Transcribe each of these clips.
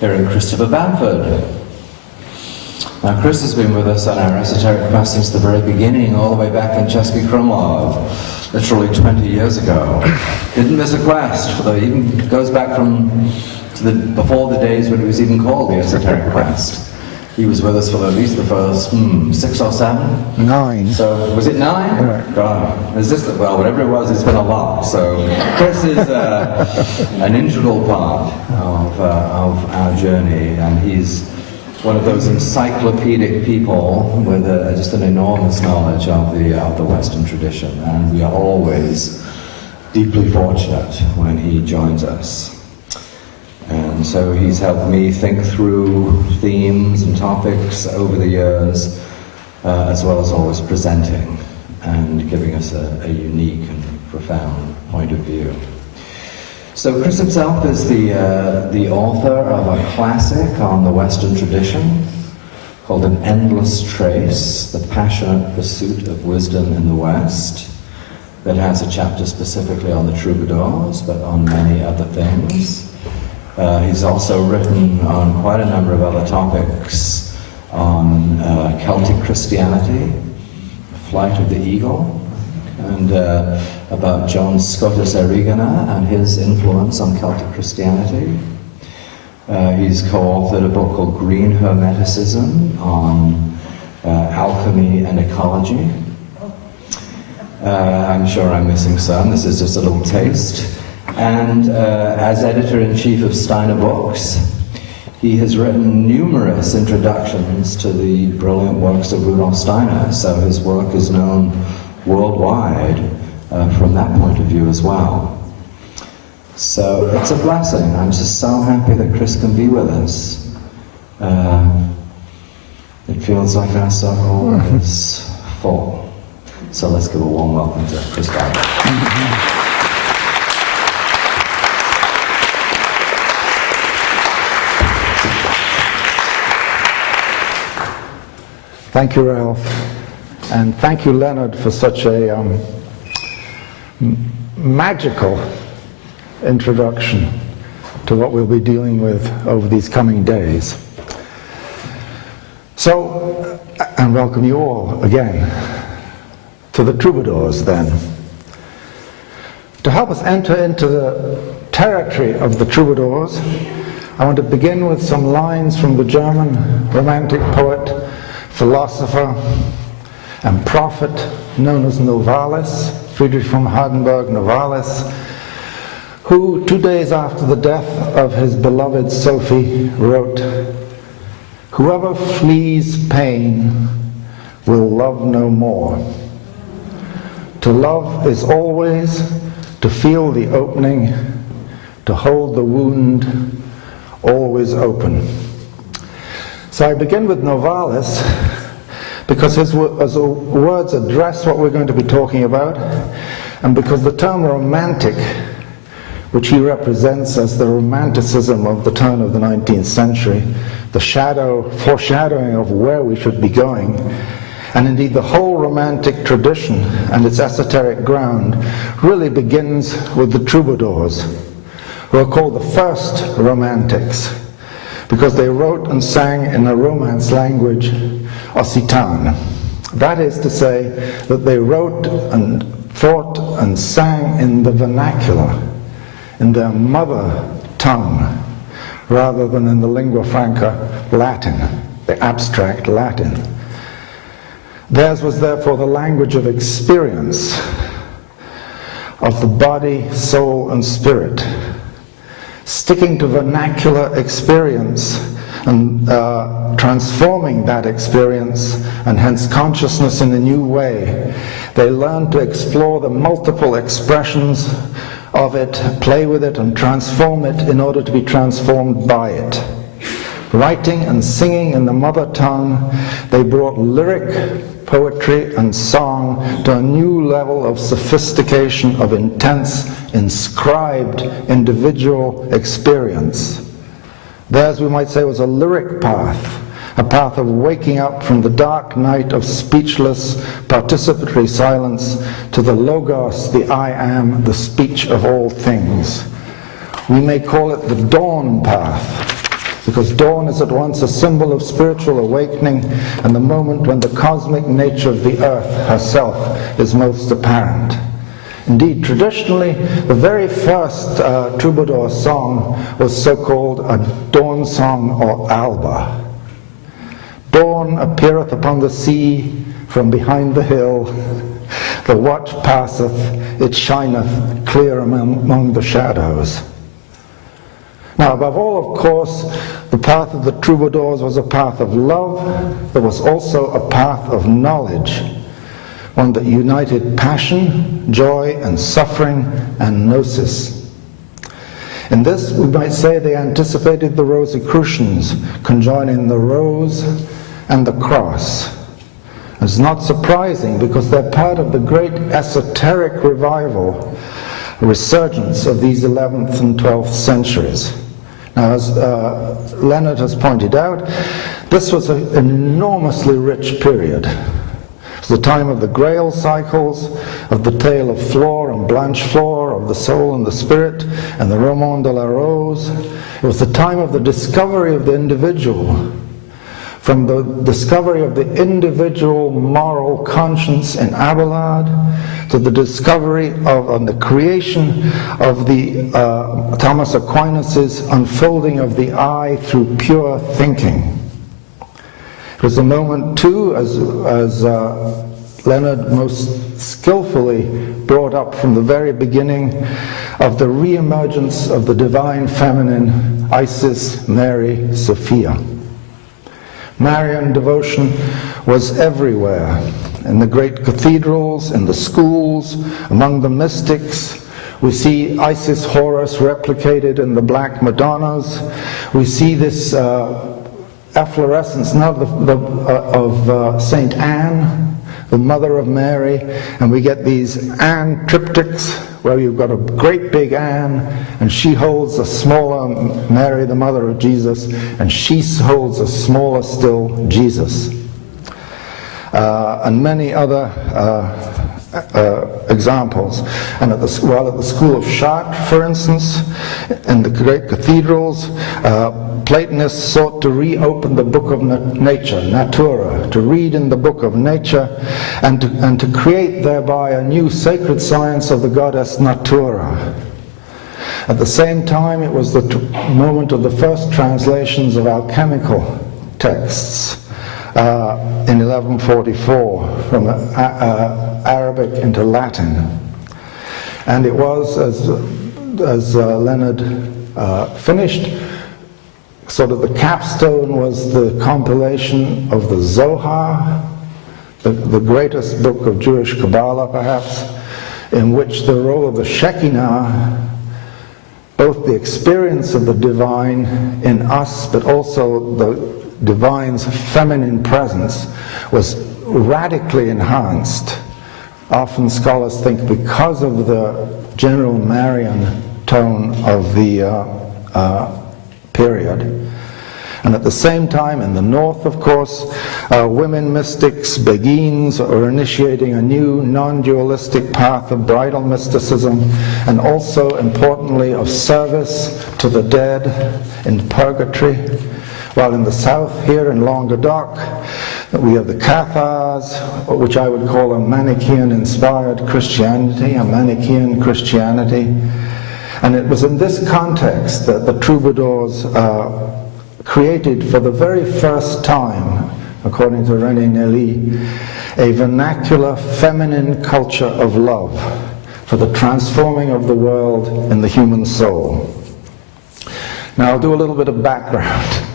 hearing Christopher Bamford. Now, Chris has been with us on our esoteric quest since the very beginning, all the way back in Chesky Krumlov, literally 20 years ago. Didn't miss a quest, even goes back before the days when it was even called the Esoteric Quest. He was with us for at least the first 6 or 7? 9. So, was it 9? Right. God, well, whatever it was, it's been a lot. So, Chris is an integral part of our journey, and he's one of those encyclopedic people with just an enormous knowledge of the Western tradition, and we are always deeply fortunate when he joins us. And so he's helped me think through themes and topics over the years, as well as always presenting and giving us a unique and profound point of view. So Chris himself is the author of a classic on the Western tradition called An Endless Trace, The Passionate Pursuit of Wisdom in the West, that has a chapter specifically on the Troubadours, but on many other things. He's also written on quite a number of other topics on Celtic Christianity, the Flight of the Eagle, and about John Scotus Erigena and his influence on Celtic Christianity. He's co-authored a book called Green Hermeticism on alchemy and ecology. I'm sure I'm missing some. This is just a little taste. And as editor-in-chief of Steiner Books, he has written numerous introductions to the brilliant works of Rudolf Steiner, so his work is known worldwide from that point of view as well. So it's a blessing. I'm just so happy that Chris can be with us. It feels like our circle is full. So let's give a warm welcome to Chris Bamford. Thank you, Ralph, and thank you, Leonard, for such a magical introduction to what we'll be dealing with over these coming days. So, and welcome you all again to the Troubadours then. To help us enter into the territory of the Troubadours, I want to begin with some lines from the German Romantic poet, philosopher and prophet known as Novalis, Friedrich von Hardenberg Novalis, who 2 days after the death of his beloved Sophie wrote, "Whoever flees pain will love no more. To love is always to feel the opening, to hold the wound always open." So I begin with Novalis because his words address what we're going to be talking about, and because the term romantic, which he represents as the romanticism of the turn of the 19th century, the foreshadowing of where we should be going, and indeed the whole romantic tradition and its esoteric ground really begins with the Troubadours, who are called the first romantics, because they wrote and sang in a Romance language, Occitan. That is to say that they wrote and thought and sang in the vernacular, in their mother tongue, rather than in the lingua franca Latin, the abstract Latin. Theirs was therefore the language of experience, of the body, soul, and spirit, sticking to vernacular experience and transforming that experience, and hence consciousness in a new way. They learn to explore the multiple expressions of it, play with it, and transform it in order to be transformed by it. Writing and singing in the mother tongue, they brought lyric, poetry, and song to a new level of sophistication, of intense, inscribed individual experience. Theirs, we might say, was a lyric path, a path of waking up from the dark night of speechless, participatory silence to the logos, the I am, the speech of all things. We may call it the dawn path, because dawn is at once a symbol of spiritual awakening and the moment when the cosmic nature of the earth herself is most apparent. Indeed, traditionally, the very first troubadour song was so-called a dawn song or alba. Dawn appeareth upon the sea from behind the hill. The watch passeth, it shineth clear among the shadows. Now, above all, of course, the path of the troubadours was a path of love. There was also a path of knowledge, one that united passion, joy, and suffering, and gnosis. In this, we might say they anticipated the Rosicrucians, conjoining the rose and the cross. It's not surprising, because they're part of the great esoteric revival, resurgence of these 11th and 12th centuries. Now, as Leonard has pointed out, this was an enormously rich period. It was the time of the Grail cycles, of the tale of Flore and Blanchefleur, of the soul and the spirit, and the Roman de la Rose. It was the time of the discovery of the individual, from the discovery of the individual moral conscience in Abelard to the discovery of and the creation of the Thomas Aquinas' unfolding of the I through pure thinking. It was a moment too, as Leonard most skillfully brought up from the very beginning, of the re-emergence of the divine feminine, Isis, Mary, Sophia. Marian devotion was everywhere, in the great cathedrals, in the schools, among the mystics. We see Isis Horus replicated in the Black Madonnas. We see this efflorescence now of Saint Anne, the mother of Mary, and we get these Anne triptychs, where you've got a great big Anne, and she holds a smaller Mary, the mother of Jesus, and she holds a smaller still Jesus. And many other examples. And at the school of Chartres, for instance, in the great cathedrals, Platonists sought to reopen the book of nature, Natura, to read in the book of nature, and to create thereby a new sacred science of the goddess Natura. At the same time, it was the moment of the first translations of alchemical texts in 1144 from Arabic into Latin. And it was, as Leonard finished, sort of the capstone was the compilation of the Zohar, the greatest book of Jewish Kabbalah perhaps, in which the role of the Shekinah, both the experience of the divine in us, but also the divine's feminine presence, was radically enhanced. Often scholars think because of the general Marian tone of the period. And at the same time, in the north, of course, women mystics, Beguines, are initiating a new non-dualistic path of bridal mysticism, and also, importantly, of service to the dead in purgatory. While in the south, here in Languedoc, we have the Cathars, which I would call a Manichaean-inspired Christianity, a Manichaean Christianity. And it was in this context that the troubadours created for the very first time, according to René Nelly, a vernacular feminine culture of love for the transforming of the world and the human soul. Now I'll do a little bit of background.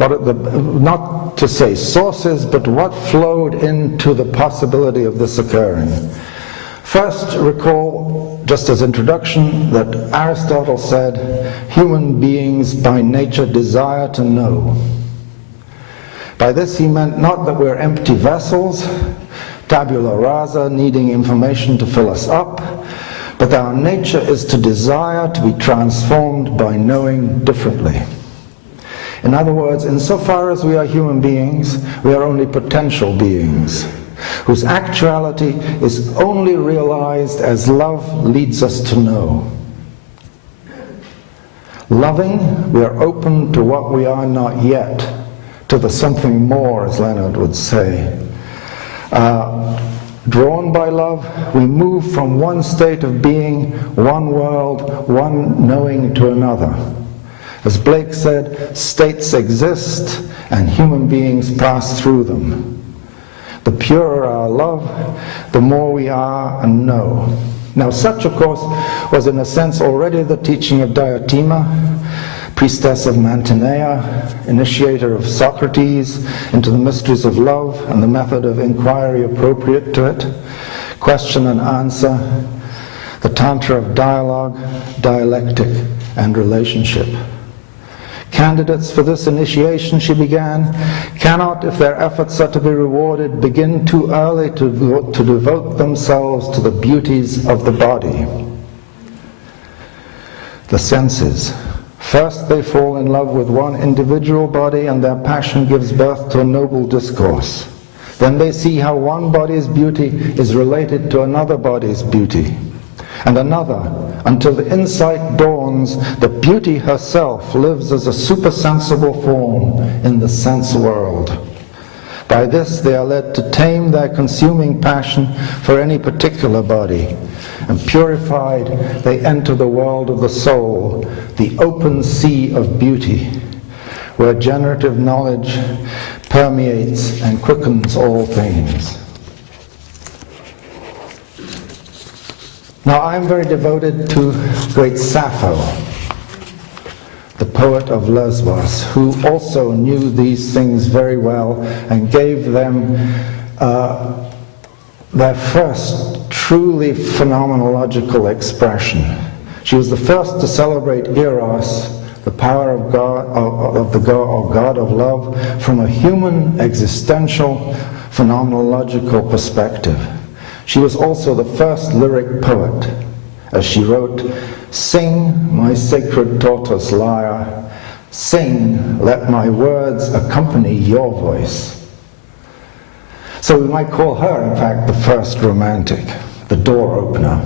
Not to say sources, but what flowed into the possibility of this occurring. First, recall, just as introduction, that Aristotle said, human beings by nature desire to know. By this he meant not that we're empty vessels, tabula rasa, needing information to fill us up, but that our nature is to desire to be transformed by knowing differently. In other words, insofar as we are human beings, we are only potential beings, whose actuality is only realized as love leads us to know. Loving, we are open to what we are not yet, to the something more, as Leonard would say. Drawn by love, we move from one state of being, one world, one knowing to another. As Blake said, states exist and human beings pass through them. The purer our love, the more we are and know. Now such, of course, was in a sense already the teaching of Diotima, priestess of Mantinea, initiator of Socrates into the mysteries of love and the method of inquiry appropriate to it, question and answer, the tantra of dialogue, dialectic, and relationship. Candidates for this initiation, she began, cannot, if their efforts are to be rewarded, begin too early to devote themselves to the beauties of the body. The senses. First they fall in love with one individual body, and their passion gives birth to a noble discourse. Then they see how one body's beauty is related to another body's beauty, and another, until the insight dawns that beauty herself lives as a supersensible form in the sense world. By this they are led to tame their consuming passion for any particular body, and purified they enter the world of the soul, the open sea of beauty, where generative knowledge permeates and quickens all things. Now I'm very devoted to great Sappho, the poet of Lesbos, who also knew these things very well and gave them their first truly phenomenological expression. She was the first to celebrate Eros, the power of God of love, from a human existential phenomenological perspective. She was also the first lyric poet, as she wrote, "Sing, my sacred tortoise lyre, sing, let my words accompany your voice." So we might call her, in fact, the first romantic, the door opener.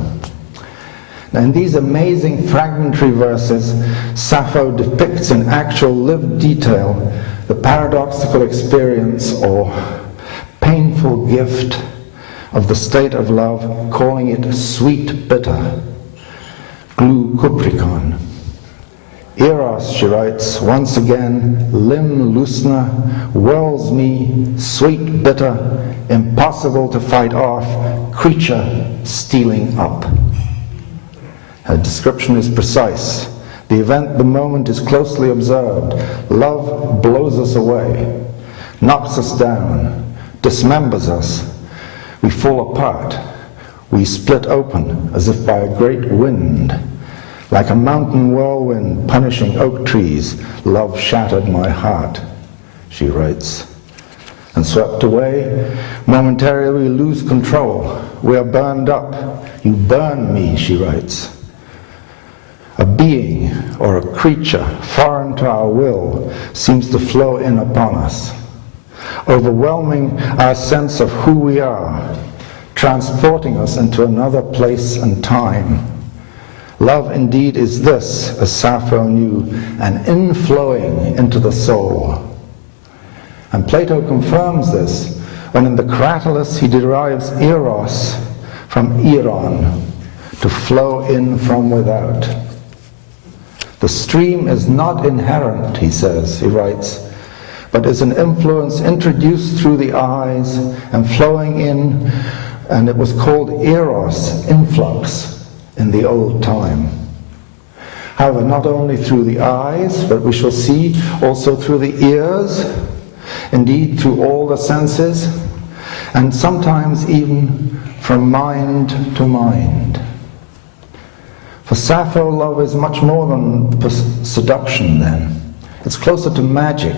Now, in these amazing fragmentary verses, Sappho depicts in actual lived detail the paradoxical experience or painful gift of the state of love, calling it sweet bitter, glou kuprikon. Eros, she writes, once again, limb loosener, whirls me, sweet bitter, impossible to fight off, creature stealing up. Her description is precise. The event, the moment, is closely observed. Love blows us away, knocks us down, dismembers us. We fall apart. We split open as if by a great wind. Like a mountain whirlwind punishing oak trees, love shattered my heart, she writes. And swept away, momentarily we lose control. We are burned up. You burn me, she writes. A being or a creature foreign to our will seems to flow in upon us, overwhelming our sense of who we are, transporting us into another place and time. Love indeed is this, as Sappho knew, an inflowing into the soul. And Plato confirms this when in the Cratylus he derives eros from eron, to flow in from without. The stream is not inherent, he says, he writes, but is an influence introduced through the eyes and flowing in, and it was called eros, influx, in the old time. However, not only through the eyes, but we shall see also through the ears, indeed through all the senses, and sometimes even from mind to mind. For Sappho, love is much more than seduction then. It's closer to magic,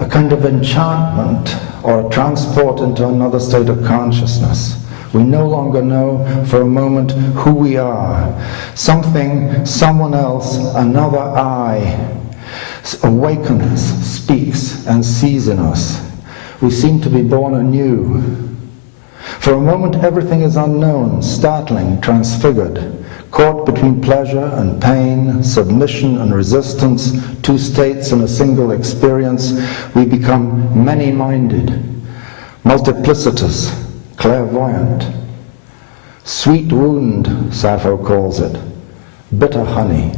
a kind of enchantment or a transport into another state of consciousness. We no longer know for a moment who we are. Something, someone else, another I awakens, speaks, and sees in us. We seem to be born anew. For a moment everything is unknown, startling, transfigured, Caught between pleasure and pain, submission and resistance, two states in a single experience, we become many-minded, multiplicitous, clairvoyant. Sweet wound, Sappho calls it, bitter honey.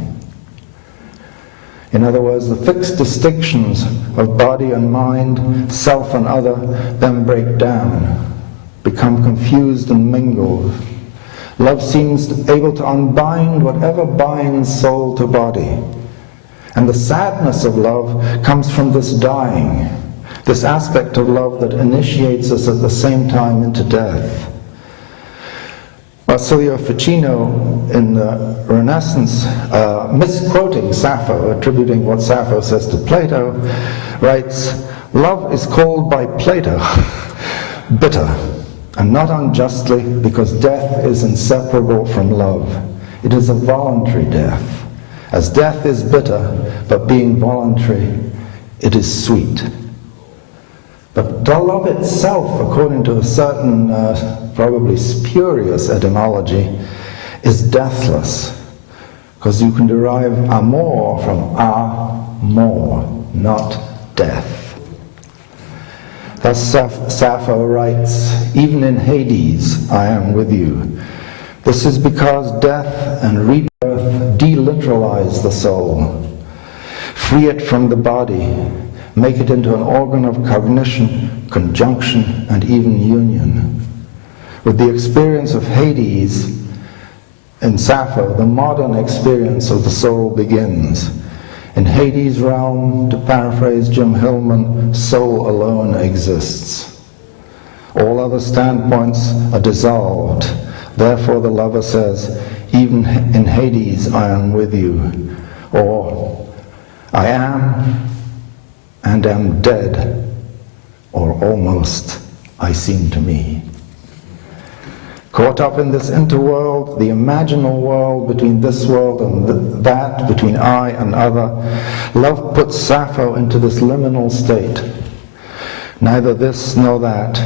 In other words, the fixed distinctions of body and mind, self and other, then break down, become confused and mingled. Love seems able to unbind whatever binds soul to body. And the sadness of love comes from this dying, this aspect of love that initiates us at the same time into death. Marsilio Ficino, in the Renaissance, misquoting Sappho, attributing what Sappho says to Plato, writes, "Love is called by Plato bitter, and not unjustly, because death is inseparable from love. It is a voluntary death. As death is bitter, but being voluntary, it is sweet." But the love itself, according to a certain, probably spurious etymology, is deathless, because you can derive amor from amor, not death. Thus Sappho writes, "Even in Hades I am with you. This is because death and rebirth deliteralize the soul, free it from the body, make it into an organ of cognition, conjunction, and even union." With the experience of Hades in Sappho, the modern experience of the soul begins. In Hades' realm, to paraphrase Jim Hillman, soul alone exists. All other standpoints are dissolved. Therefore the lover says, "Even in Hades I am with you," or "I am and am dead," or almost, "I seem to me." Caught up in this interworld, the imaginal world between this world and that, between I and other, love puts Sappho into this liminal state. Neither this nor that.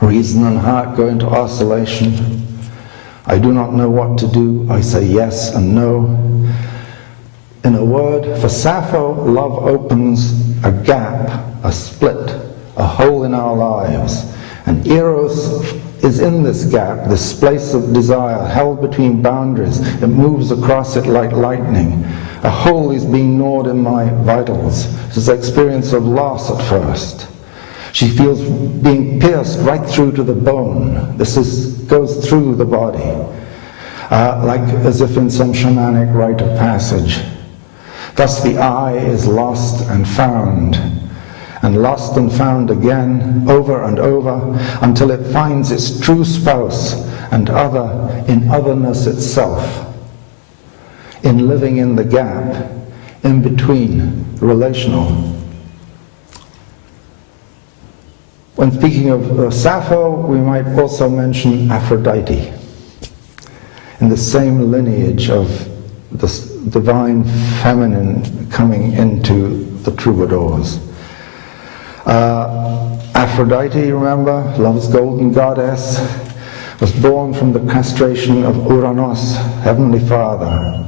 Reason and heart go into oscillation. I do not know what to do. I say yes and no. In a word, for Sappho, love opens a gap, a split, a hole in our lives. And Eros is in this gap, this place of desire, held between boundaries. It moves across it like lightning. A hole is being gnawed in my vitals. This experience of loss at first. She feels being pierced right through to the bone. Goes through the body, like as if in some shamanic rite of passage. Thus the I is lost and found again, over and over, until it finds its true spouse and other in otherness itself, in living in the gap, in between, relational. When speaking of Sappho, we might also mention Aphrodite, in the same lineage of the divine feminine coming into the Troubadours. Aphrodite, remember, love's golden goddess, was born from the castration of Uranos, heavenly father.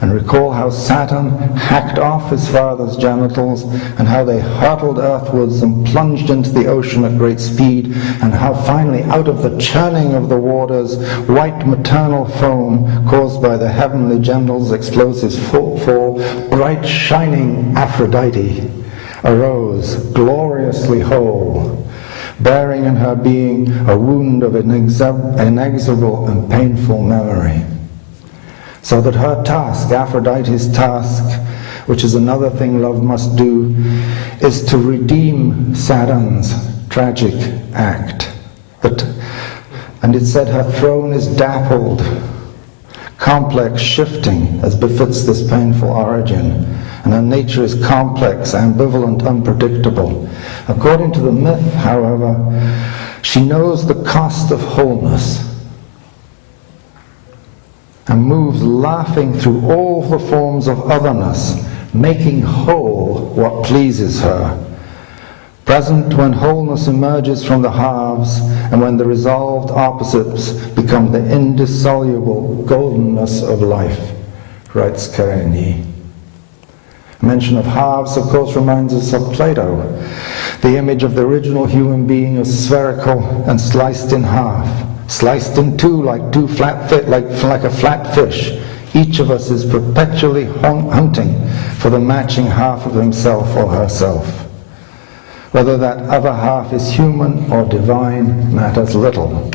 And recall how Saturn hacked off his father's genitals, and how they hurtled earthwards and plunged into the ocean at great speed, and how finally out of the churning of the waters, white maternal foam caused by the heavenly genitals' explosive fall, bright shining Aphrodite arose, gloriously whole, bearing in her being a wound of inexorable and painful memory. So that her task, Aphrodite's task, which is another thing love must do, is to redeem Saturn's tragic act. And it said her throne is dappled, complex, shifting, as befits this painful origin. And her nature is complex, ambivalent, unpredictable. According to the myth, however, she knows the cost of wholeness, and moves laughing through all the forms of otherness, making whole what pleases her, present when wholeness emerges from the halves and when the resolved opposites become the indissoluble goldenness of life, writes Karenyi. Mention of halves, of course, reminds us of Plato. The image of the original human being is spherical and sliced in half, sliced in two like a flat fish. Each of us is perpetually hunting for the matching half of himself or herself. Whether that other half is human or divine matters little,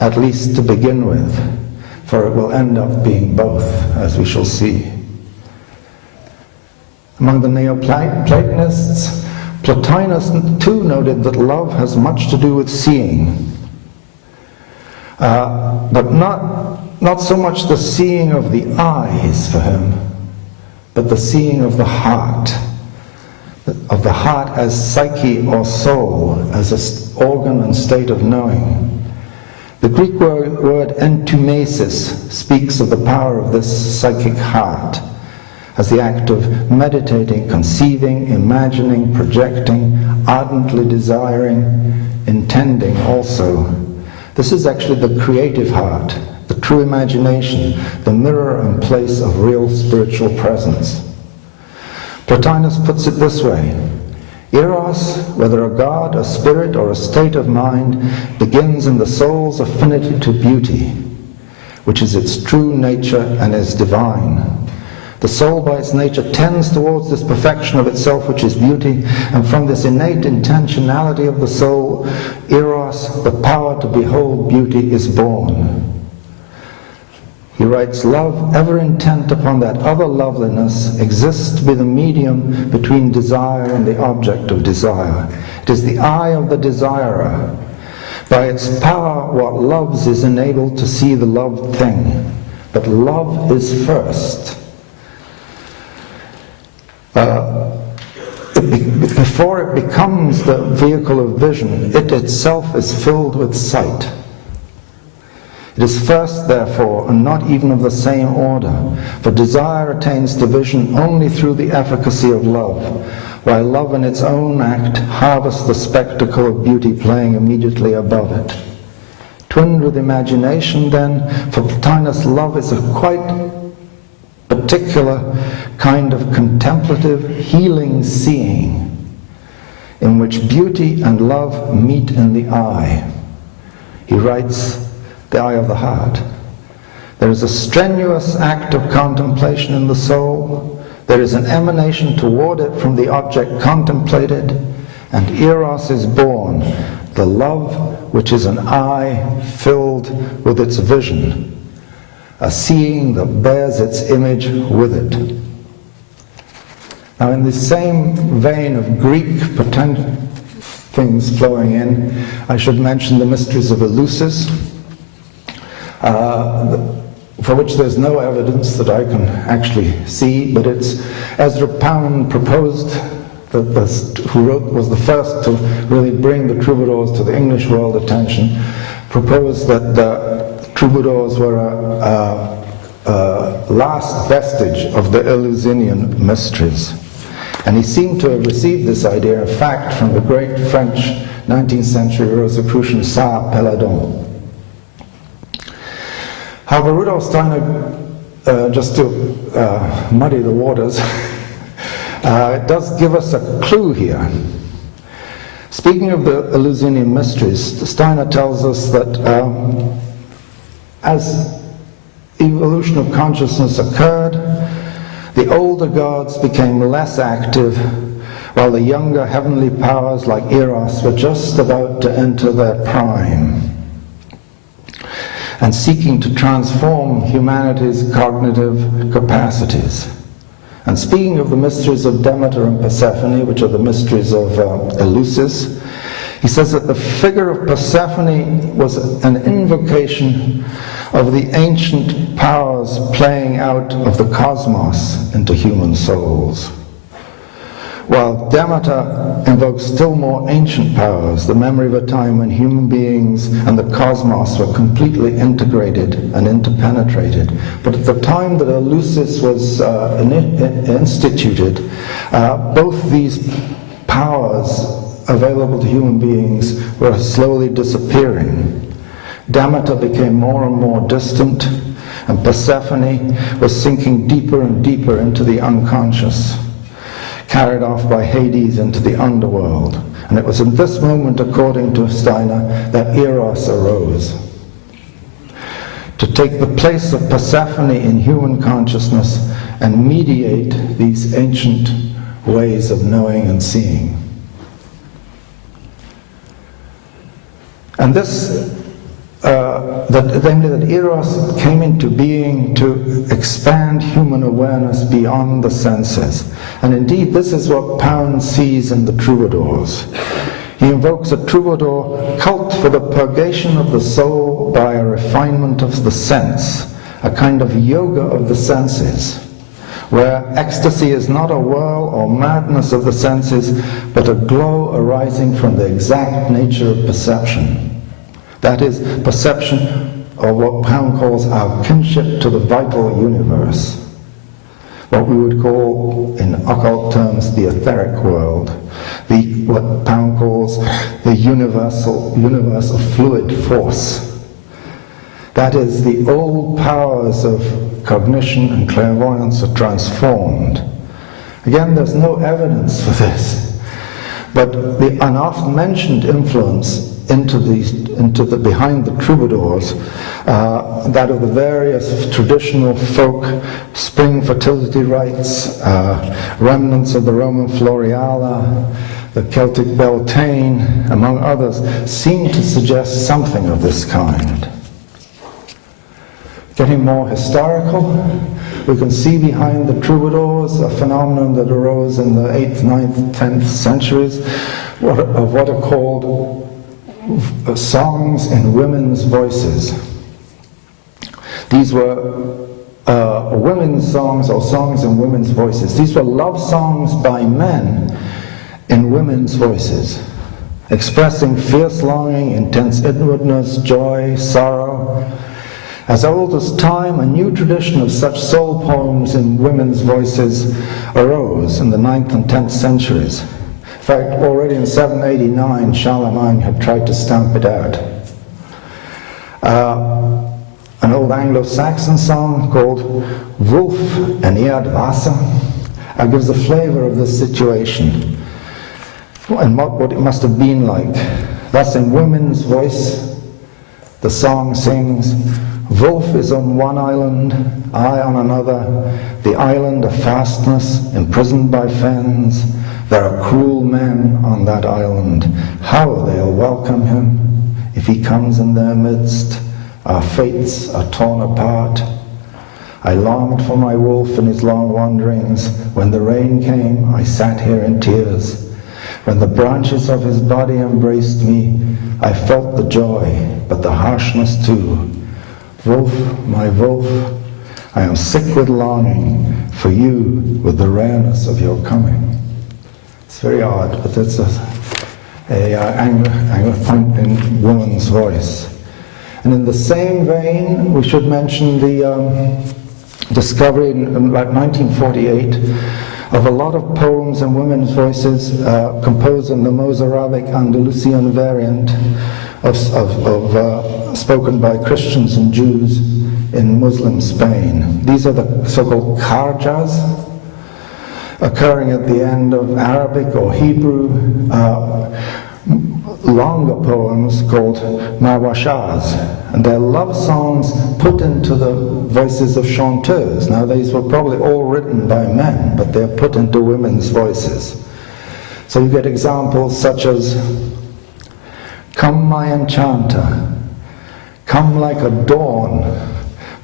at least to begin with, for it will end up being both, as we shall see. Among the Neoplatonists, Plotinus too noted that love has much to do with seeing, but not so much the seeing of the eyes for him, but the seeing of the heart as psyche or soul, as an organ and state of knowing. The Greek word entumesis speaks of the power of this psychic heart as the act of meditating, conceiving, imagining, projecting, ardently desiring, intending also. This is actually the creative heart, the true imagination, the mirror and place of real spiritual presence. Plotinus puts it this way: Eros, whether a god, a spirit, or a state of mind, begins in the soul's affinity to beauty, which is its true nature and is divine. The soul by its nature tends towards this perfection of itself which is beauty, and from this innate intentionality of the soul, Eros, the power to behold beauty, is born. He writes, love, ever intent upon that other loveliness, exists to be the medium between desire and the object of desire. It is the eye of the desirer. By its power, what loves is enabled to see the loved thing. But love is first. Before it becomes the vehicle of vision, it itself is filled with sight. It is first, therefore, and not even of the same order, for desire attains to vision only through the efficacy of love, while love in its own act harvests the spectacle of beauty playing immediately above it. Twinned with imagination, then, for Plotinus, love is a quite particular kind of contemplative, healing seeing, in which beauty and love meet in the eye. He writes, the eye of the heart. There is a strenuous act of contemplation in the soul. There is an emanation toward it from the object contemplated, and Eros is born, the love which is an eye filled with its vision, a seeing that bears its image with it. Now, in the same vein of Greek things flowing in, I should mention the mysteries of Eleusis, for which there's no evidence that I can actually see, but it's Ezra Pound proposed, was the first to really bring the troubadours to the English world attention, proposed that the troubadours were a last vestige of the Eleusinian mysteries. And he seemed to have received this idea, in fact, from the great French 19th century Rosicrucian Sarah Peladon. However, Rudolf Steiner, just to muddy the waters, does give us a clue here. Speaking of the Eleusinian mysteries, Steiner tells us that as evolution of consciousness occurred, the older gods became less active, while the younger heavenly powers like Eros were just about to enter their prime and seeking to transform humanity's cognitive capacities. And speaking of the mysteries of Demeter and Persephone, which are the mysteries of Eleusis, he says that the figure of Persephone was an invocation of the ancient powers playing out of the cosmos into human souls, while Demeter invokes still more ancient powers, the memory of a time when human beings and the cosmos were completely integrated and interpenetrated. But at the time that Eleusis was instituted, both these powers available to human beings were slowly disappearing. Demeter became more and more distant, and Persephone was sinking deeper and deeper into the unconscious, carried off by Hades into the underworld. And it was in this moment, according to Steiner, that Eros arose, to take the place of Persephone in human consciousness and mediate these ancient ways of knowing and seeing. And this, namely that Eros came into being to expand human awareness beyond the senses. And indeed, this is what Pound sees in the Troubadours. He invokes a troubadour cult for the purgation of the soul by a refinement of the sense, a kind of yoga of the senses, where ecstasy is not a whirl or madness of the senses, but a glow arising from the exact nature of perception. That is, perception, or what Pound calls our kinship to the vital universe, what we would call, in occult terms, the etheric world, what Pound calls the universe of fluid force. That is, the old powers of cognition and clairvoyance are transformed. Again, there's no evidence for this, but an often mentioned influence behind the Troubadours, that of the various traditional folk spring fertility rites, remnants of the Roman Floriala, the Celtic Beltane, among others, seem to suggest something of this kind. Getting more historical, we can see behind the Troubadours a phenomenon that arose in the 8th, 9th, 10th centuries of what are called songs in women's voices. These were women's songs, or songs in women's voices. These were love songs by men in women's voices, expressing fierce longing, intense inwardness, joy, sorrow. As old as time, a new tradition of such soul poems in women's voices arose in the 9th and 10th centuries. In fact, already in 789, Charlemagne had tried to stamp it out. An old Anglo-Saxon song called Wolf en Erdwasser gives a flavor of this situation and what it must have been like. Thus, in women's voice, the song sings, Wolf is on one island, I on another, the island of fastness, imprisoned by fens. There are cruel men on that island. How they'll welcome him if he comes in their midst. Our fates are torn apart. I longed for my wolf in his long wanderings. When the rain came, I sat here in tears. When the branches of his body embraced me, I felt the joy, but the harshness too. Wolf, my wolf, I am sick with longing for you with the rareness of your coming. It's very odd, but it's a point in woman's voice. And in the same vein, we should mention the discovery in about 1948 of a lot of poems in women's voices composed in the Mozarabic Andalusian variant spoken by Christians and Jews in Muslim Spain. These are the so-called kharjas, occurring at the end of Arabic or Hebrew, longer poems called mawashas, and they're love songs put into the voices of chanteurs. Now, these were probably all written by men, but they're put into women's voices. So you get examples such as, come my enchanter, come like a dawn,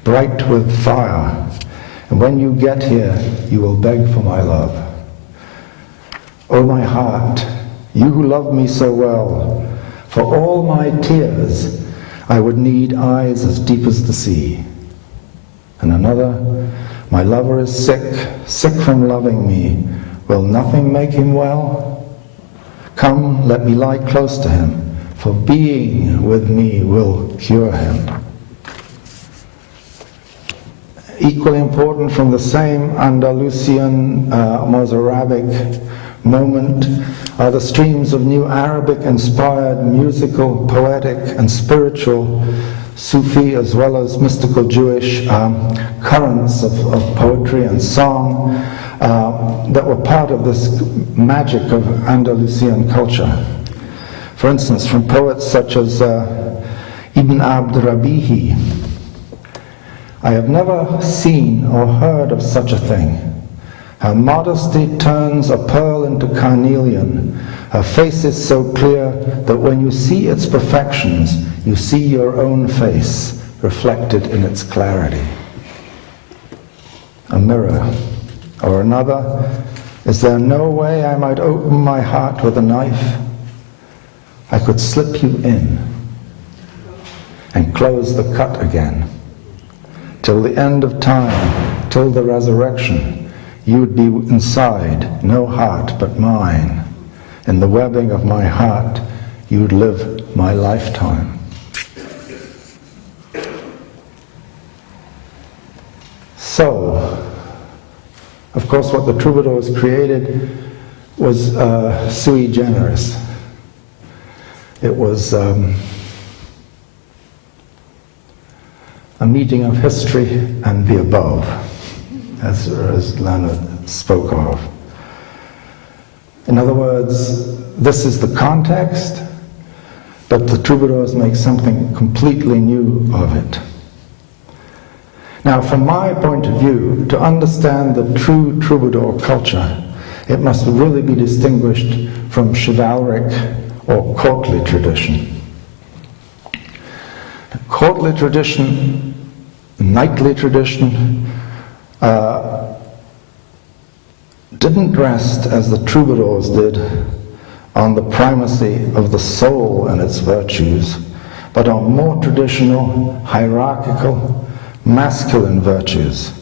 bright with fire, and when you get here, you will beg for my love. O my heart, you who love me so well, for all my tears, I would need eyes as deep as the sea. And another, my lover is sick, sick from loving me. Will nothing make him well? Come, let me lie close to him, for being with me will cure him. Equally important from the same Andalusian Mozarabic moment are the streams of new Arabic-inspired musical, poetic, and spiritual, Sufi as well as mystical Jewish currents of poetry and song that were part of this magic of Andalusian culture. For instance, from poets such as Ibn Abd Rabihi, I have never seen or heard of such a thing. Her modesty turns a pearl into carnelian. Her face is so clear that when you see its perfections, you see your own face reflected in its clarity. A mirror. Or another, is there no way I might open my heart with a knife? I could slip you in and close the cut again. Till the end of time, till the resurrection, you would be inside, no heart but mine. In the webbing of my heart, you would live my lifetime. So, of course, what the Troubadours created was sui generis. It was a meeting of history and the above, as Leonard spoke of. In other words, this is the context, but the Troubadours make something completely new of it. Now, from my point of view, to understand the true troubadour culture, it must really be distinguished from chivalric or courtly tradition. Courtly tradition, knightly tradition, didn't rest, as the troubadours did, on the primacy of the soul and its virtues, but on more traditional, hierarchical, masculine virtues.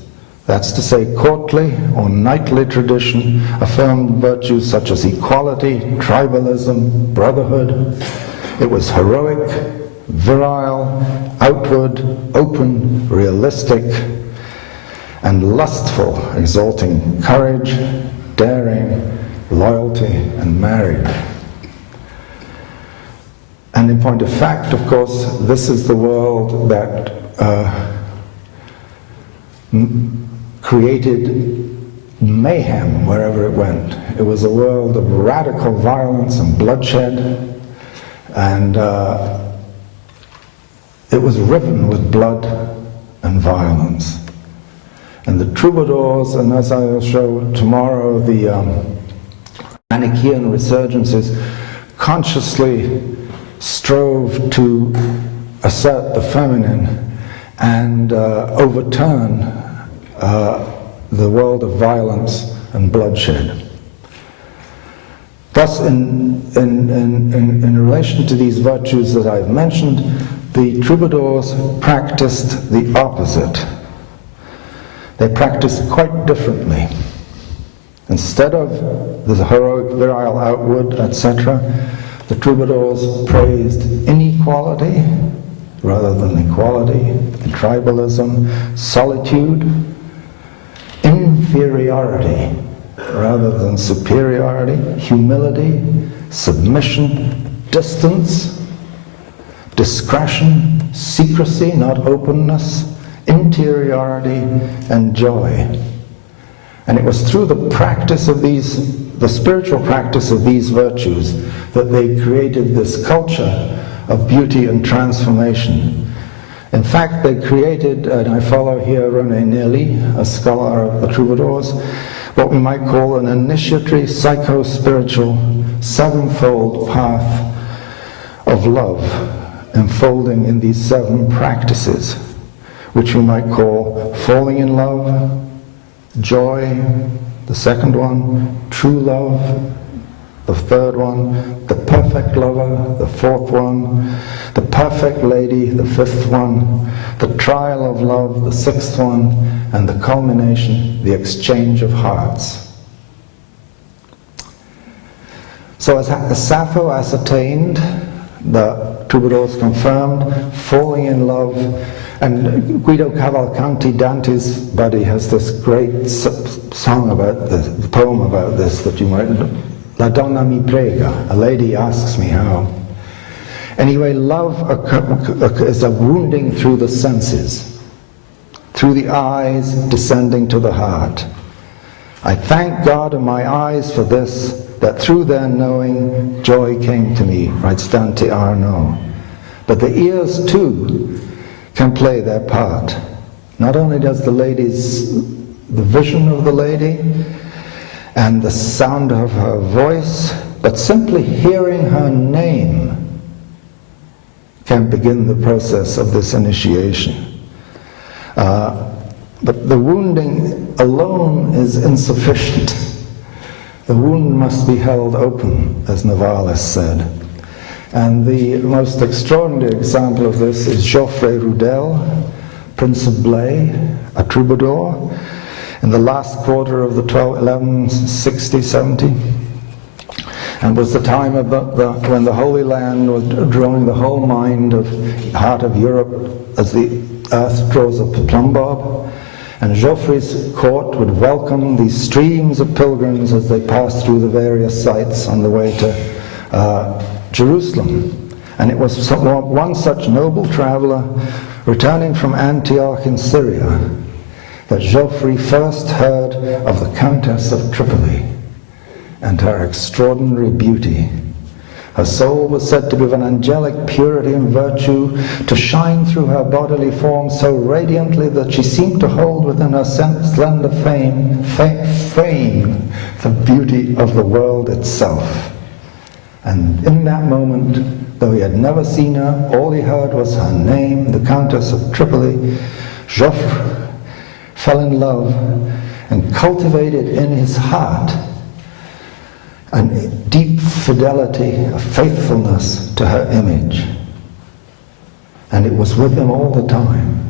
That's to say, courtly or knightly tradition affirmed virtues such as equality, tribalism, brotherhood. It was heroic, virile, outward, open, realistic, and lustful, exalting courage, daring, loyalty, and marriage. And in point of fact, of course, this is the world that created mayhem wherever it went. It was a world of radical violence and bloodshed, and it was riven with blood and violence. And the troubadours, and as I will show tomorrow, the Manichaean resurgences consciously strove to assert the feminine and overturn the world of violence and bloodshed. Thus, in relation to these virtues that I've mentioned, the troubadours practiced the opposite. They practiced quite differently. Instead of the heroic, virile, outward, etc., the troubadours praised inequality rather than equality, tribalism, solitude, inferiority rather than superiority, humility, submission, distance, discretion, secrecy, not openness, interiority, and joy. And it was through the practice of the spiritual practice of these virtues, that they created this culture of beauty and transformation. In fact, they created, and I follow here René Nelly, a scholar of the Troubadours, what we might call an initiatory, psycho-spiritual, sevenfold path of love, enfolding in these 7 practices, which we might call falling in love, joy, the second one, true love, the third one, the perfect lover, the fourth one, the perfect lady, the fifth one, the trial of love, the sixth one, and the culmination, the exchange of hearts. So as Sappho ascertained, the Troubadours confirmed, falling in love. And Guido Cavalcanti, Dante's buddy, has this great song about this, the poem about this that you might La donna mi prega, a lady asks me how. Anyway, love is a wounding through the senses, through the eyes, descending to the heart. I thank God and my eyes for this, that through their knowing, joy came to me, writes Dante Arnaud. But the ears, too, can play their part. Not only does the vision of the lady and the sound of her voice, but simply hearing her name can begin the process of this initiation. But the wounding alone is insufficient. The wound must be held open, as Novalis said. And the most extraordinary example of this is Geoffrey Rudel, Prince of Blay, a troubadour, in the last quarter of the 1160-70, and was the time of when the Holy Land was drawing the whole heart of Europe as the earth draws a plumb bob, and Geoffrey's court would welcome these streams of pilgrims as they passed through the various sites on the way to Jerusalem. And it was one such noble traveler returning from Antioch in Syria that Geoffrey first heard of the Countess of Tripoli and her extraordinary beauty. Her soul was said to be of an angelic purity and virtue, to shine through her bodily form so radiantly that she seemed to hold within her slender frame the beauty of the world itself. And in that moment, though he had never seen her, all he heard was her name, the Countess of Tripoli. Geoffrey fell in love and cultivated in his heart a deep fidelity, a faithfulness to her image. And it was with him all the time.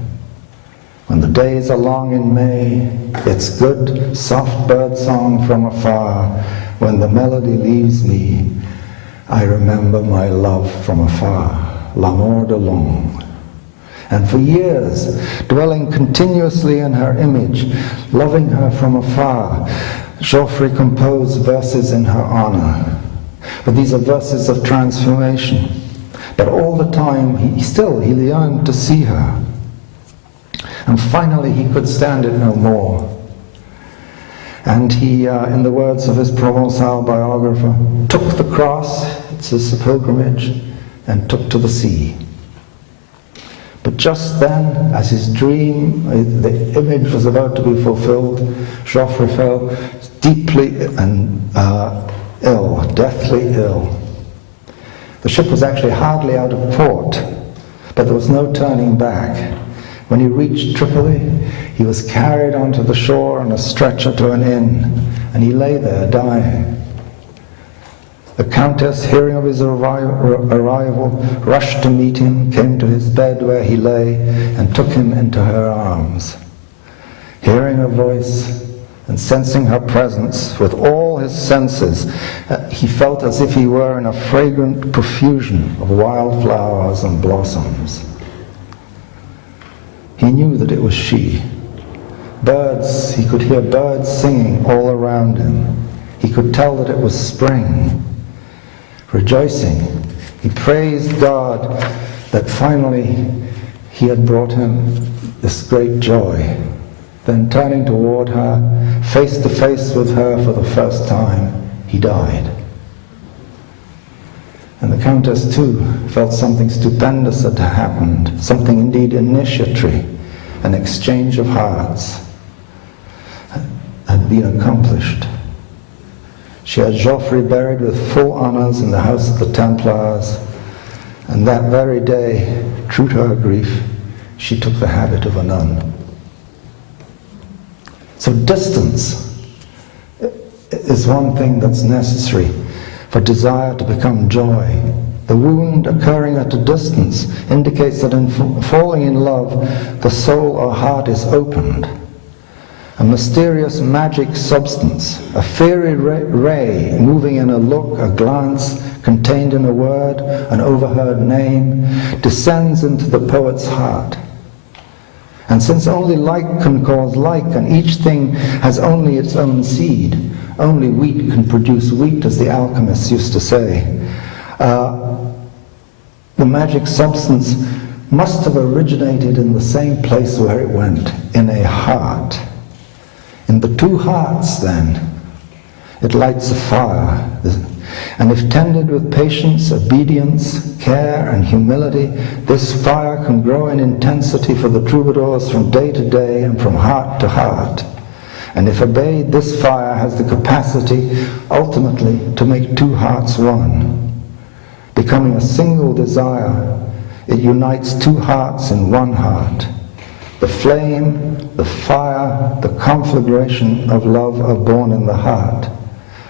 When the days are long in May, it's good, soft bird song from afar. When the melody leaves me, I remember my love from afar, l'amour de long. And for years, dwelling continuously in her image, loving her from afar, Geoffrey composed verses in her honor. But these are verses of transformation. But all the time, he yearned to see her. And finally, he could stand it no more. And he, in the words of his Provençal biographer, took the cross, it's his pilgrimage, and took to the sea. But just then, as his dream, the image was about to be fulfilled, Geoffrey fell deeply and ill, deathly ill. The ship was actually hardly out of port, but there was no turning back. When he reached Tripoli, he was carried onto the shore on a stretcher to an inn, and he lay there dying. The Countess, hearing of his arrival, rushed to meet him, came to his bed where he lay, and took him into her arms. Hearing her voice and sensing her presence with all his senses, he felt as if he were in a fragrant profusion of wildflowers and blossoms. He knew that it was she. Birds, he could hear birds singing all around him. He could tell that it was spring. Rejoicing, he praised God that finally he had brought him this great joy. Then turning toward her, face to face with her for the first time, he died. And the Countess too felt something stupendous had happened, something indeed initiatory, an exchange of hearts had been accomplished. She had Geoffrey buried with full honors in the house of the Templars, and that very day, true to her grief, she took the habit of a nun. So distance is one thing that's necessary for desire to become joy. The wound occurring at a distance indicates that in falling in love, the soul or heart is opened. A mysterious magic substance, a fairy ray moving in a look, a glance, contained in a word, an overheard name, descends into the poet's heart. And since only like can cause like, and each thing has only its own seed, only wheat can produce wheat, as the alchemists used to say. The magic substance must have originated in the same place where it went, in a heart. In the two hearts, then, it lights a fire. And if tended with patience, obedience, care, and humility, this fire can grow in intensity for the troubadours from day to day and from heart to heart. And if obeyed, this fire has the capacity, ultimately, to make two hearts one. Becoming a single desire, it unites two hearts in one heart. The flame, the fire, the conflagration of love are born in the heart,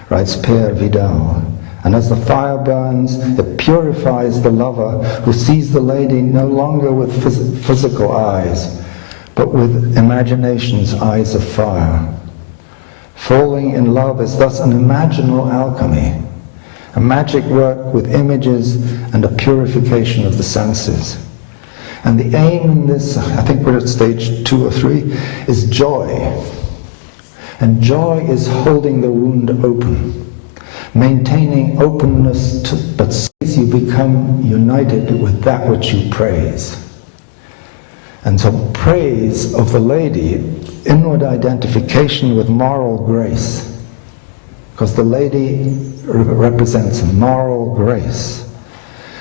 writes Pierre Vidal. And as the fire burns, it purifies the lover who sees the lady no longer with physical eyes, but with imagination's eyes of fire. Falling in love is thus an imaginal alchemy, a magic work with images and a purification of the senses. And the aim in this, I think we're at stage 2 or 3, is joy. And joy is holding the wound open, maintaining openness but as you become united with that which you praise. And so praise of the lady, inward identification with moral grace, because the lady represents moral grace.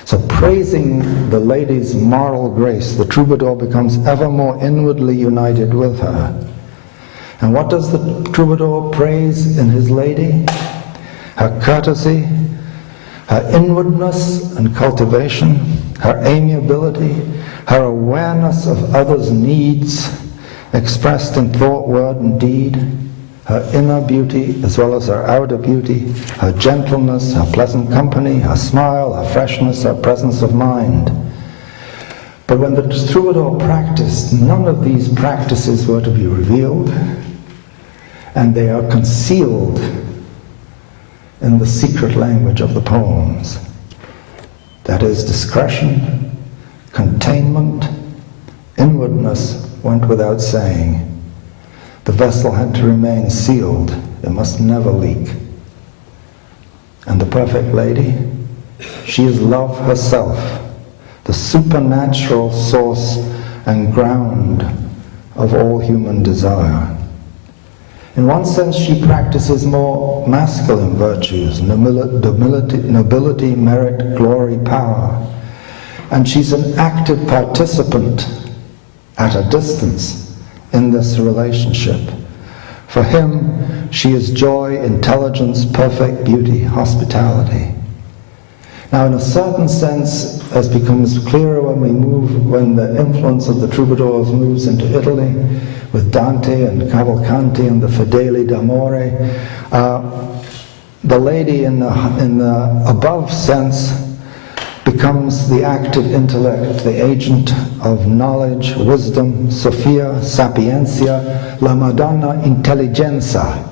So praising the lady's moral grace, the troubadour becomes ever more inwardly united with her. And what does the troubadour praise in his lady? Her courtesy, her inwardness and cultivation, her amiability, her awareness of others' needs, expressed in thought, word, and deed, her inner beauty as well as her outer beauty, her gentleness, her pleasant company, her smile, her freshness, her presence of mind. But when the troubadour practiced, none of these practices were to be revealed, and they are concealed in the secret language of the poems. That is, discretion, containment, inwardness went without saying. The vessel had to remain sealed. It must never leak. And the perfect lady, she is love herself, the supernatural source and ground of all human desire. In one sense, she practices more masculine virtues, nobility, merit, glory, power. And she's an active participant at a distance in this relationship. For him, she is joy, intelligence, perfect beauty, hospitality. Now, in a certain sense, as becomes clearer when the influence of the troubadours moves into Italy, with Dante and Cavalcanti and the Fedeli d'Amore, the lady in the above sense becomes the active intellect, the agent of knowledge, wisdom, Sophia, Sapientia, la Madonna Intelligenza,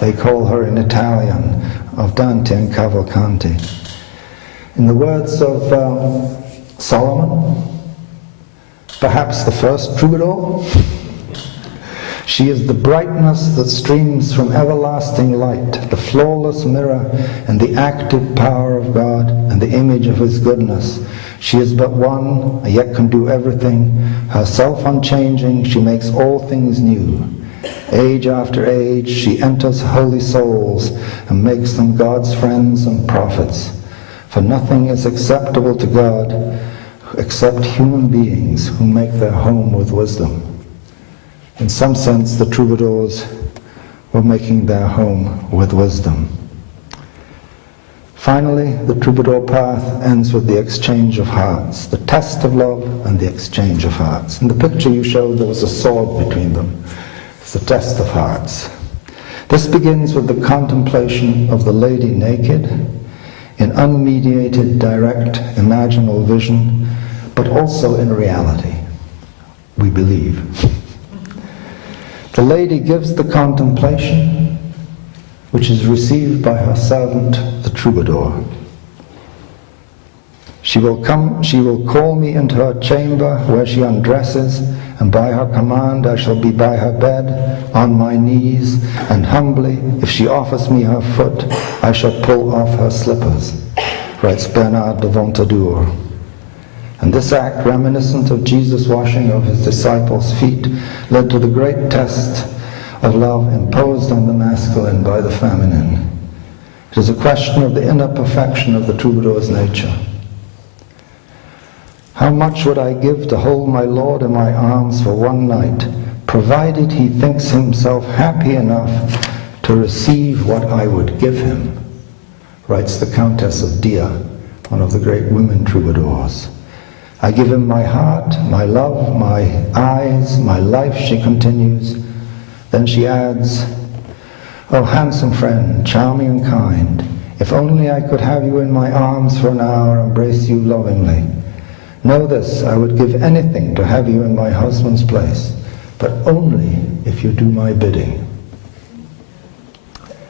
they call her in Italian, of Dante and Cavalcanti. In the words of Solomon, perhaps the first troubadour, she is the brightness that streams from everlasting light, the flawless mirror and the active power of God and the image of His goodness. She is but one, yet can do everything. Herself unchanging, she makes all things new. Age after age, she enters holy souls and makes them God's friends and prophets. For nothing is acceptable to God except human beings who make their home with wisdom. In some sense, the troubadours were making their home with wisdom. Finally, the troubadour path ends with the exchange of hearts, the test of love and the exchange of hearts. In the picture you showed, there was a sword between them. It's the test of hearts. This begins with the contemplation of the lady naked, in unmediated, direct, imaginal vision, but also in reality, we believe. The lady gives the contemplation, which is received by her servant, the troubadour. She will call me into her chamber where she undresses, and by her command I shall be by her bed, on my knees, and humbly, if she offers me her foot, I shall pull off her slippers, writes Bernard de Ventadour. And this act, reminiscent of Jesus' washing of his disciples' feet, led to the great test of love imposed on the masculine by the feminine. It is a question of the inner perfection of the troubadour's nature. How much would I give to hold my Lord in my arms for one night, provided he thinks himself happy enough to receive what I would give him, writes the Countess of Dia, one of the great women troubadours. I give him my heart, my love, my eyes, my life, she continues. Then she adds, oh, handsome friend, charming and kind, if only I could have you in my arms for an hour, embrace you lovingly. Know this, I would give anything to have you in my husband's place, but only if you do my bidding.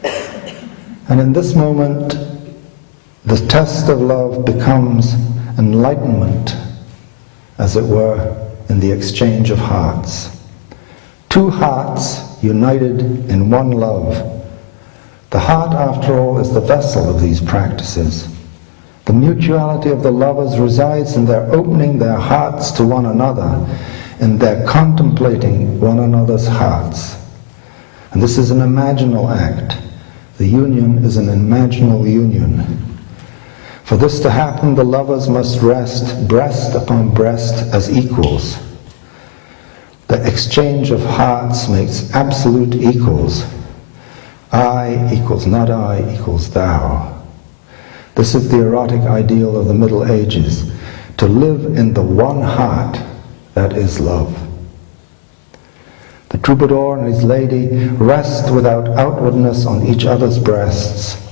And in this moment, the test of love becomes enlightenment, as it were, in the exchange of hearts. Two hearts united in one love. The heart, after all, is the vessel of these practices. The mutuality of the lovers resides in their opening their hearts to one another, in their contemplating one another's hearts. And this is an imaginal act. The union is an imaginal union. For this to happen, the lovers must rest breast upon breast as equals. The exchange of hearts makes absolute equals. I equals not I equals thou. This is the erotic ideal of the Middle Ages, to live in the one heart that is love. The troubadour and his lady rest without outwardness on each other's breasts,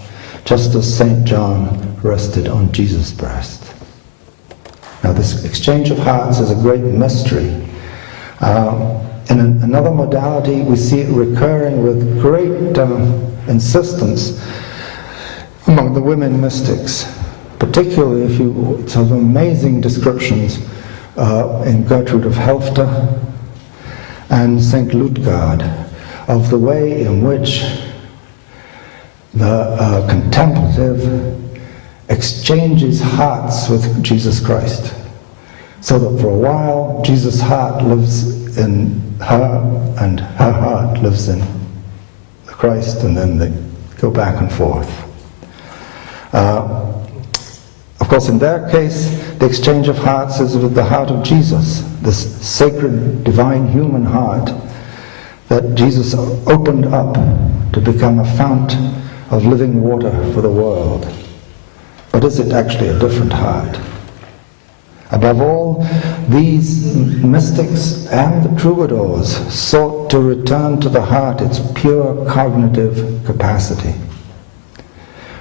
just as St. John rested on Jesus' breast. Now this exchange of hearts is a great mystery. In another modality, we see it recurring with great insistence among the women mystics, particularly if you have amazing descriptions in Gertrude of Helfta and St. Ludgard of the way in which the contemplative exchanges hearts with Jesus Christ. So that for a while, Jesus' heart lives in her and her heart lives in the Christ, and then they go back and forth. Of course, in their case, the exchange of hearts is with the heart of Jesus, this sacred, divine human heart that Jesus opened up to become a fount of living water for the world. But is it actually a different heart? Above all, these mystics and the troubadours sought to return to the heart its pure cognitive capacity.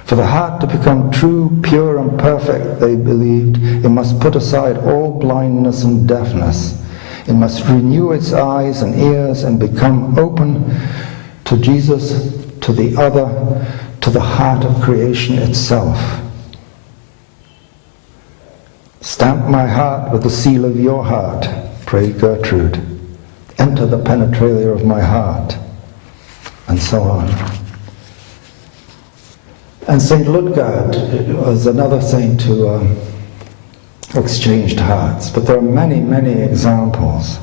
For the heart to become true, pure, and perfect, they believed, it must put aside all blindness and deafness. It must renew its eyes and ears and become open to Jesus, to the other, to the heart of creation itself. Stamp my heart with the seal of your heart, prayed Gertrude. Enter the penetralia of my heart, and so on. And St. Ludgard was another saint who exchanged hearts, but there are many, many examples.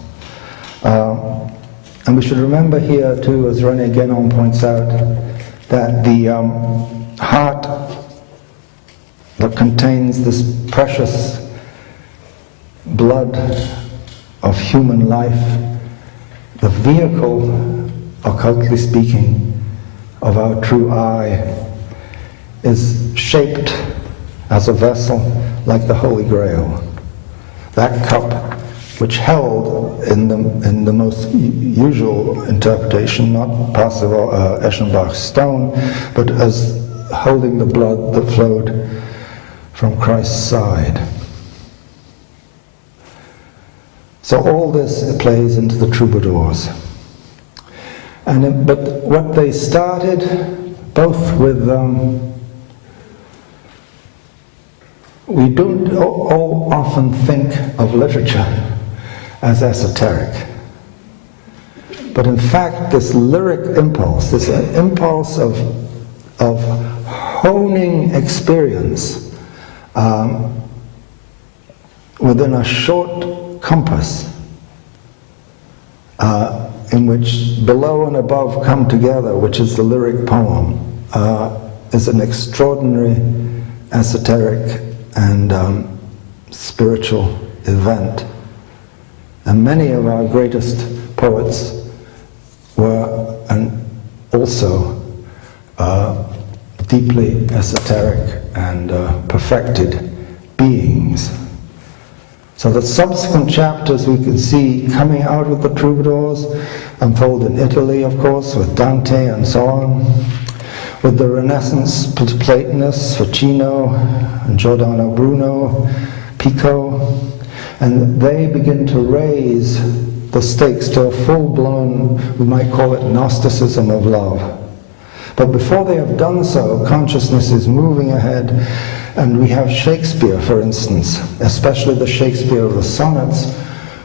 And we should remember here too, as René Guénon points out, that the heart that contains this precious blood of human life, the vehicle, occultly speaking, of our true I, is shaped as a vessel like the Holy Grail. That cup, which held in the most usual interpretation, not passive Eschenbach's stone, but as holding the blood that flowed from Christ's side. So all this plays into the troubadours. But what they started, both with we don't all often think of literature as esoteric. But in fact, this lyric impulse, this impulse of honing experience within a short compass, in which below and above come together, which is the lyric poem, is an extraordinary esoteric and spiritual event. And many of our greatest poets were also deeply esoteric and perfected beings. So the subsequent chapters we can see coming out of the Troubadours unfold in Italy, of course, with Dante and so on, with the Renaissance Platonists, Ficino and Giordano Bruno, Pico, and they begin to raise the stakes to a full-blown, we might call it Gnosticism of love. But before they have done so, consciousness is moving ahead, and we have Shakespeare, for instance, especially the Shakespeare of the sonnets,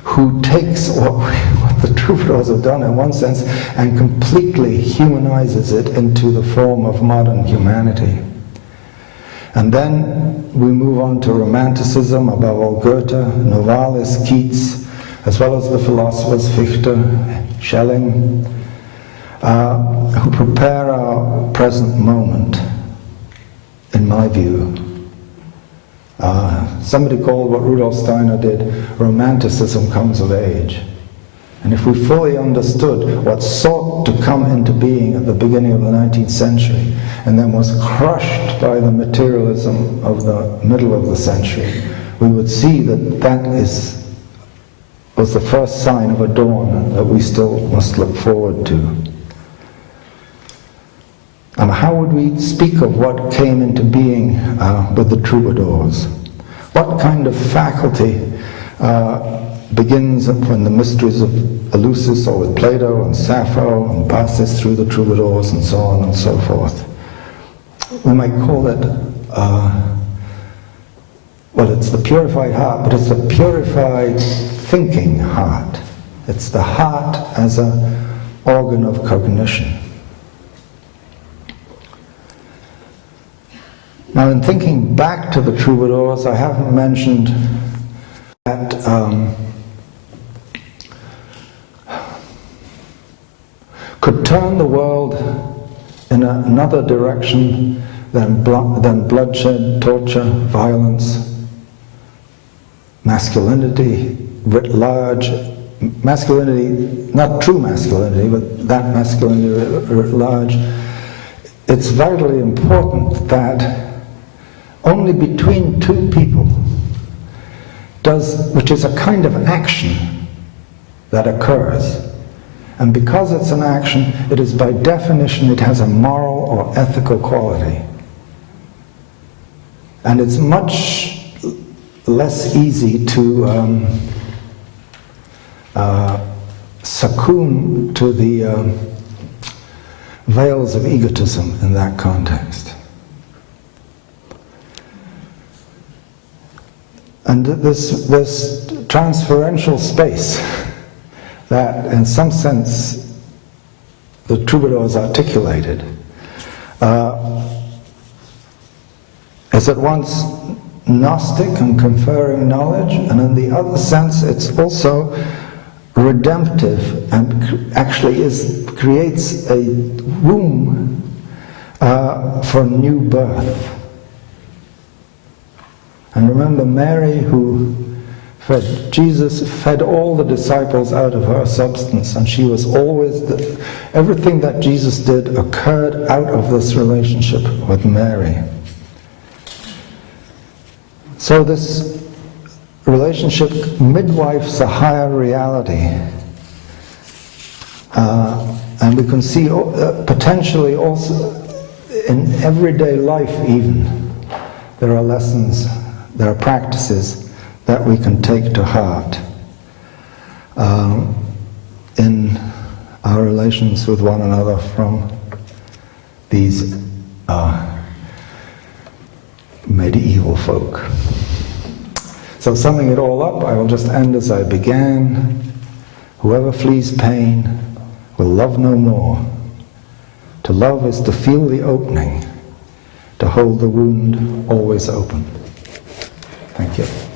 who takes what the Troubadours have done in one sense and completely humanizes it into the form of modern humanity. And then we move on to Romanticism, above all Goethe, Novalis, Keats, as well as the philosophers Fichte, Schelling, who prepare our present moment, in my view. Somebody called what Rudolf Steiner did, Romanticism comes of age. And if we fully understood what sought to come into being at the beginning of the 19th century and then was crushed by the materialism of the middle of the century, we would see that that was the first sign of a dawn that we still must look forward to. How would we speak of what came into being with the Troubadours? What kind of faculty begins when the mysteries of Eleusis, or with Plato and Sappho, and passes through the Troubadours and so on and so forth? We might call it, well, it's the purified heart, but it's a purified thinking heart. It's the heart as an organ of cognition. Now, in thinking back to the Troubadours, I haven't mentioned that could turn the world in another direction than bloodshed, torture, violence, masculinity writ large, masculinity, not true masculinity, but that masculinity writ large. It's vitally important that only between two people which is a kind of action that occurs. And because it's an action, it is by definition, it has a moral or ethical quality. And it's much less easy to succumb to the veils of egotism in that context. And this transferential space that, in some sense, the Troubadours articulated, is at once Gnostic and conferring knowledge, and in the other sense it's also redemptive and actually creates a womb for new birth. And remember, Mary, who Jesus fed all the disciples out of her substance, and she was always, everything that Jesus did occurred out of this relationship with Mary. So this relationship midwifes a higher reality. And we can see potentially also in everyday life even, there are lessons, there are practices that we can take to heart in our relations with one another from these medieval folk. So summing it all up, I will just end as I began. Whoever flees pain will love no more. To love is to feel the opening, to hold the wound always open. Thank you.